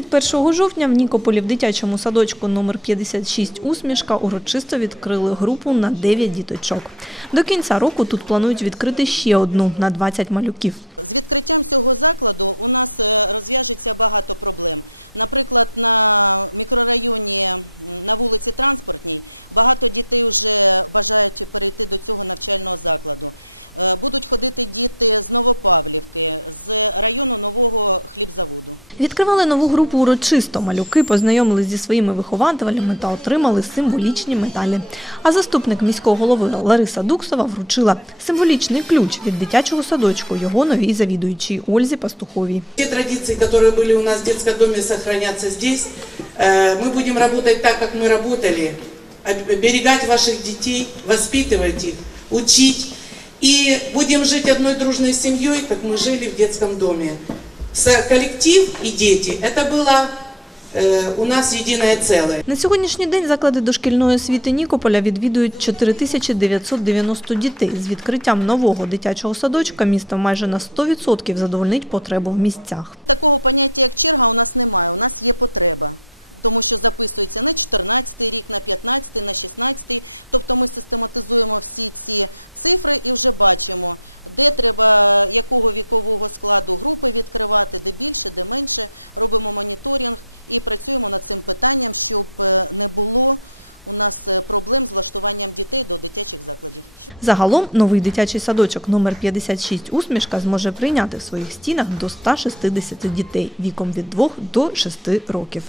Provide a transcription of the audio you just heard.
31 жовтня в Нікополі в дитячому садочку номер 56 «Усмішка» урочисто відкрили групу на 9 діточок. До кінця року тут планують відкрити ще одну на 20 малюків. З відкриттям цього закладу у нас е, розв'яжеться багато проблем. Наприклад, на мікрорайоні на вулиці Транспортній багато дітей вже бажають перейти до цього навчального закладу. Е, Будуть ходити діти з Новопавлівки, з району нового хлібзаводу. Відкривали нову групу урочисто. Малюки познайомились зі своїми вихователями та отримали символічні медалі. А заступник міського голови Лариса Дуксова вручила символічний ключ від дитячого садочку його новій завідуючій Ользі Пастуховій. Те традиции, которые были у нас в детском доме, сохранятся здесь. Э, Мы будем работать так, как мы работали, оберегать ваших детей, воспитывать их, учить. И будем жить одной дружной семьей, как мы жили в детском доме. Со- Коллектив и дети – это было э, у нас единое целое. На сьогоднішній день заклади дошкільної освіти Нікополя відвідують 4990 дітей. З відкриттям нового дитячого садочка місто майже на 100% задовольнить потребу в місцях. Такого поняття, як черга, у нас немає. У нас є потреба. Тому що записується на 14 рік, на 15, на 16. Тобто ми систематизуємо всі ці цифри і вже бачимо, де треба якого вікового складу групи відкривати, де більше, де менше. Робимо моніторинг і працюємо над цим питанням, щоб е, не було у нас е, проблем з влаштуванням дітей до дитячих закладів. Загалом новий дитячий садочок номер 56 «Усмішка» зможе прийняти в своїх стінах до 160 дітей віком від 2 до 6 років.